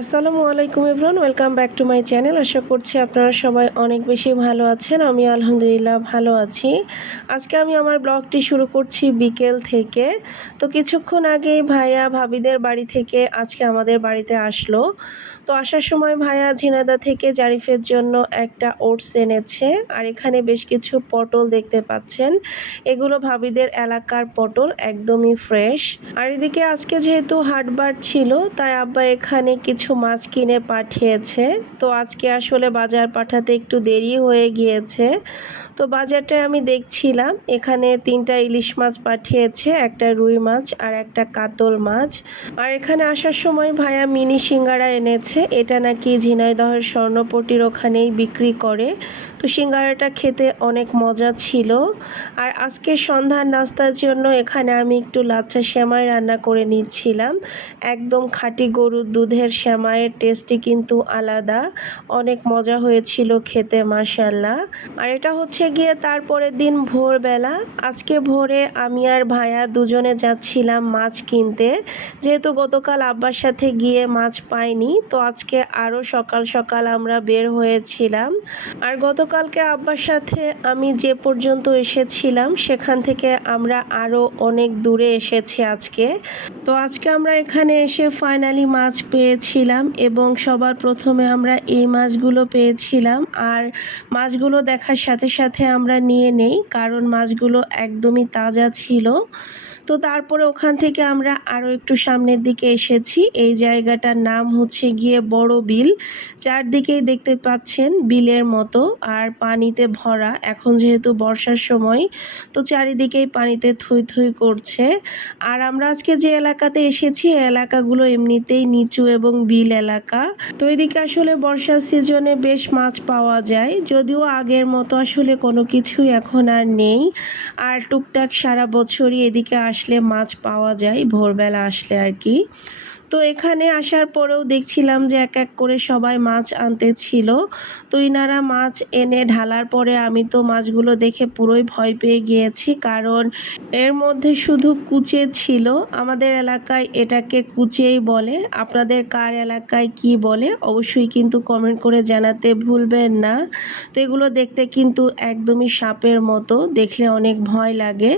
আসসালামু আলাইকুম everyone, welcome back to my channel. আশা করছি আপনারা সবাই অনেক বেশি ভালো আছেন। আমি আলহামদুলিল্লাহ ভালো আছি। আজকে আমি আমার ব্লগটি শুরু করছি বিকেল থেকে। তো কিছুক্ষণ আগেই ভাইয়া ভাবিদের বাড়ি থেকে আজকে আমাদের বাড়িতে আসলো। তো আসার সময় ভাইয়া ঝিনাইদহ থেকে জারিফের জন্য একটা ওটস এনেছে, আর এখানে বেশ কিছু পটল দেখতে পাচ্ছেন। এগুলো ভাবিদের এলাকার পটল, একদমই ফ্রেশ। আর এদিকে আজকে যেহেতু হাটবার ছিল, তাই আব্বা এখানে কিছু মাছ কিনে পাঠিয়েছে। তো আজকে আসলে বাজার পাঠাতে একটু দেরি হয়ে গিয়েছে। তো বাজারটায় আমি দেখছিলাম, এখানে 3টা ইলিশ মাছ পাঠিয়েছে, একটা রুই মাছ আর একটা কাতল মাছ। আর এখানে আসার সময় ভাইয়া মিনি সিঙ্গারা এনেছে। এটা নাকি ঝিনাইদহের স্বর্ণপট্টির ওখানেই বিক্রি করে। তো সিঙ্গারাটা খেতে অনেক মজা ছিল। আর আজকে সন্ধ্যার নাস্তার জন্য এখানে আমি একটু লাচ্ছা সেমাই রান্না করে নিচ্ছিলাম। একদম খাঁটি গরুর দুধের সেমাইয়ের টেস্টই কিন্তু আলাদা, অনেক মজা হয়েছিল খেতে মাশাআল্লাহ। আর এটা হচ্ছে গিয়ে তারপরের দিন ভোরবেলা। আজকে ভোরে আমি আর ভাইয়া দুজনে যাচ্ছিলাম মাছ কিনতে, যেহেতু গতকাল আব্বার সাথে গিয়ে মাছ পাইনি। তো আজকে আরও সকাল সকাল আমরা বের হয়েছিলাম। আর গতকালকে আব্বার সাথে আমি যে পর্যন্ত এসেছিলাম, সেখান থেকে আমরা আরও অনেক দূরে এসেছি আজকে। তো আজকে আমরা এখানে এসে ফাইনালি মাছ পেয়েছিলাম, এবং সবার প্রথমে আমরা এই মাছগুলো পেয়েছিলাম। আর মাছগুলো দেখার সাথে সাথে আমরা নিয়ে নেই, কারণ মাছগুলো একদমই তাজা ছিল। তো তারপরে ওখান থেকে আমরা আরও একটু সামনের দিকে এসেছি। এই জায়গাটার নাম হচ্ছে গিয়ে বড় বিল। চারদিকেই দেখতে পাচ্ছেন বিলের মতো, আর পানিতে ভরা। এখন যেহেতু বর্ষার সময়, তো চারিদিকেই পানিতে থই থই করছে। আর আমরা আজকে যে এলাকাতে এসেছি, এলাকাগুলো এমনিতেই নিচু এবং বিল এলাকা। তো এদিকে আসলে বর্ষার সিজনে বেশ মাছ পাওয়া যায়, যদিও আগের মতো আসলে কোনো কিছুই এখন আর নেই। আর টুকটাক সারা বছরই এদিকে আসলে মাছ পাওয়া যায়, ভোরবেলা আসলে আর কি। তো এখানে আসার পরেও দেখছিলাম যে এক এক করে সবাই মাছ আনতেছিল। তো ইনারা মাছ এনে ঢালার পরে আমি তো মাছগুলো দেখে পুরোই ভয় পেয়ে গিয়েছি, কারণ এর মধ্যে শুধু কুচে ছিল। আমাদের এলাকায় এটাকে কুচেই বলে, আপনাদের কার এলাকায় কি বলে অবশ্যই কিন্তু কমেন্ট করে জানাতে ভুলবেন না। তো এগুলো দেখতে কিন্তু একদমই সাপের মতো, দেখলে অনেক ভয় লাগে।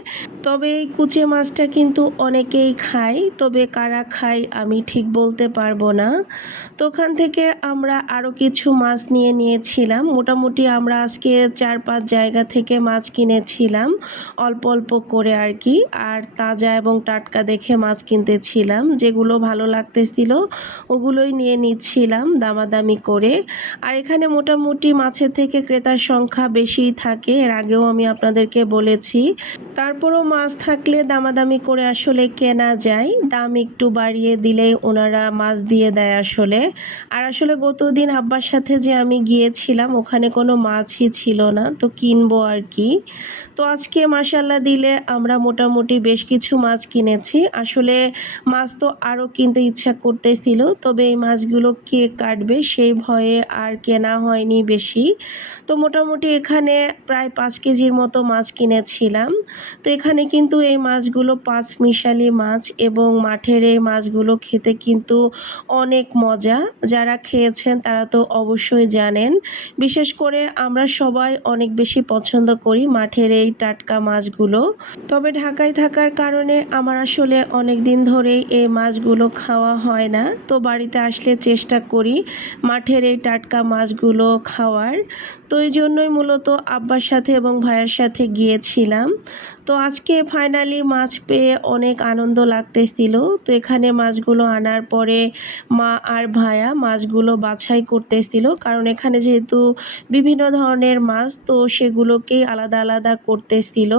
তবে এই কুচে মাছটা কিন্তু অনেকেই খায়, তবে কারা খায় আমি ঠিক বলতে পারবো না। তো ওখান থেকে আমরা আরও কিছু মাছ নিয়ে নিয়েছিলাম। মোটামুটি আমরা আজকে 4-5 জায়গা থেকে মাছ কিনেছিলাম, অল্প অল্প করে আর কি। আর তাজা এবং টাটকা দেখে মাছ কিনতেছিলাম, যেগুলো ভালো লাগতেছিল ওগুলোই নিয়ে নিচ্ছিলাম দামাদামি করে। আর এখানে মোটামুটি মাছের থেকে ক্রেতার সংখ্যা বেশিই থাকে, এর আগেও আমি আপনাদেরকে বলেছি। তারপরও মাছ থাকলে দামাদামি করে আসলে কেনা যায়, দাম একটু বাড়িয়ে দিলেই ওনারা মাছ দিয়ে দেয় আসলে। আর আসলে গতদিন আব্বার সাথে যে আমি গিয়েছিলাম, ওখানে কোনো মাছই ছিল না, তো কিনবো আর কি। তো আজকে মাশাল্লাহ দিলে আমরা মোটামুটি বেশ কিছু মাছ কিনেছি। আসলে মাছ তো আরও কিনতে ইচ্ছা করতেছিল, তবে এই মাছগুলো কে কাটবে সেই ভয়ে আর কেনা হয়নি বেশি। তো মোটামুটি এখানে প্রায় 5 কেজির মতো মাছ কিনেছিলাম। তো এখানে কিন্তু এই মাছগুলো 5 মিশালি মাছ, এবং মাঠের এই মাছগুলো খেতে কিন্তু অনেক মজা। যারা খেয়েছেন তারা তো অবশ্যই জানেন। বিশেষ করে আমরা সবাই অনেক বেশি পছন্দ করি মাঠের এই টাটকা মাছগুলো। তবে ঢাকায় থাকার কারণে আমার আসলে অনেক দিন ধরেই এই মাছগুলো খাওয়া হয় না। তো বাড়িতে আসলে চেষ্টা করি মাঠের এই টাটকা মাছগুলো খাওয়ার। তো এই জন্যই মূলত আব্বার সাথে এবং ভাইয়ের সাথে গিয়েছিলাম। তো আজকে ফাইনালি মাছ পেয়ে অনেক আনন্দ লাগতেছিল। তো এখানে মাছগুলো আনার পরে মা আর ভাইয়া মাছগুলো বাছাই করতেছিল, কারণ এখানে যেহেতু বিভিন্ন ধরনের মাছ, তো সেগুলোকেই আলাদা আলাদা করতেছিল।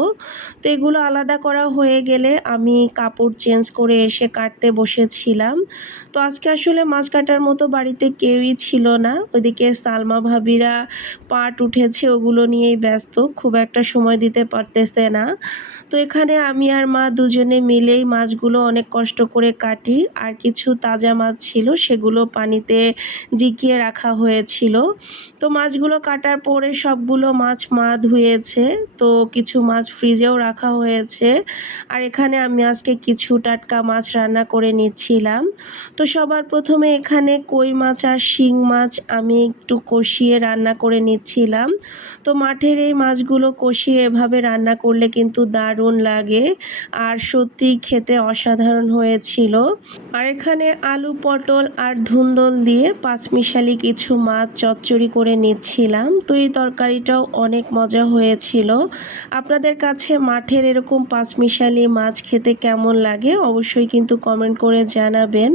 তো এগুলো আলাদা করা হয়ে গেলে আমি কাপড় চেঞ্জ করে এসে কাটতে বসেছিলাম। তো আজকে আসলে মাছ কাটার মতো বাড়িতে কেউই ছিল না। ওইদিকে সালমা ভাবিরা পাট উঠেছে, ওগুলো নিয়েই ব্যস্ত, খুব একটা সময় দিতে পারতেছে না। তো এখানে আমি আর মা দুজনে মিলেই মাছগুলো অনেক কষ্ট করে কাটি। আর কিছু তাজা মাছ ছিল, সেগুলো পানিতে জিকিয়ে রাখা হয়েছিল। তো মাছগুলো কাটার পরে সবগুলো মাছ মা ধুয়েছে, তো কিছু মাছ ফ্রিজেও রাখা হয়েছে। আর এখানে আমি আজকে কিছু টাটকা মাছ রান্না করে নিচ্ছিলাম। তো সবার প্রথমে এখানে কই মাছ আর শিং মাছ আমি একটু কষিয়ে রান্না করে নিচ্ছিলাম। তো মাঠের এই মাছগুলো কষিয়ে এভাবে রান্না করলে কিন্তু দারুণ লাগে, আর সত্যি খেতে অসাধারণ হয়েছিল। আর এখানে আলু, পটল আর ধুন্দল দিয়ে পাঁচমিশালি কিছু মাছ চচ্চড়ি করে নিচ্ছিলাম। তো এই তরকারিটাও অনেক মজা হয়েছিল। আপনাদের কাছে মাঠের এরকম পাঁচমিশালি মাছ খেতে কেমন লাগে অবশ্যই কিন্তু কমেন্ট করে জানাবেন।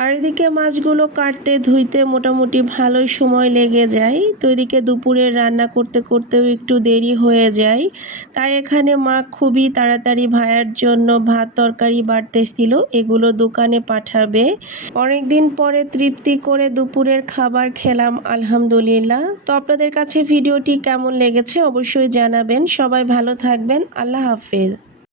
আর এদিকে মাছগুলো কাটতে ধুইতে মোটামুটি ভালোই সময় লেগে যায়। তো এদিকে দুপুরের রান্না করতে করতেও একটু দেরি হয়ে যায়, তাই এখানে মা খুবই তাড়াতাড়ি ভাইয়ার জন্য ভাত তরকারি বাড়তেছিল, এগুলো দোকানে পাঠাবে। অনেক দিন পরে তৃপ্তি করে দুপুরের খাবার খেলাম আলহামদুলিল্লাহ। তো আপনাদের কাছে ভিডিওটি কেমন লেগেছে অবশ্যই জানাবেন। সবাই ভালো থাকবেন। আল্লাহ হাফেজ।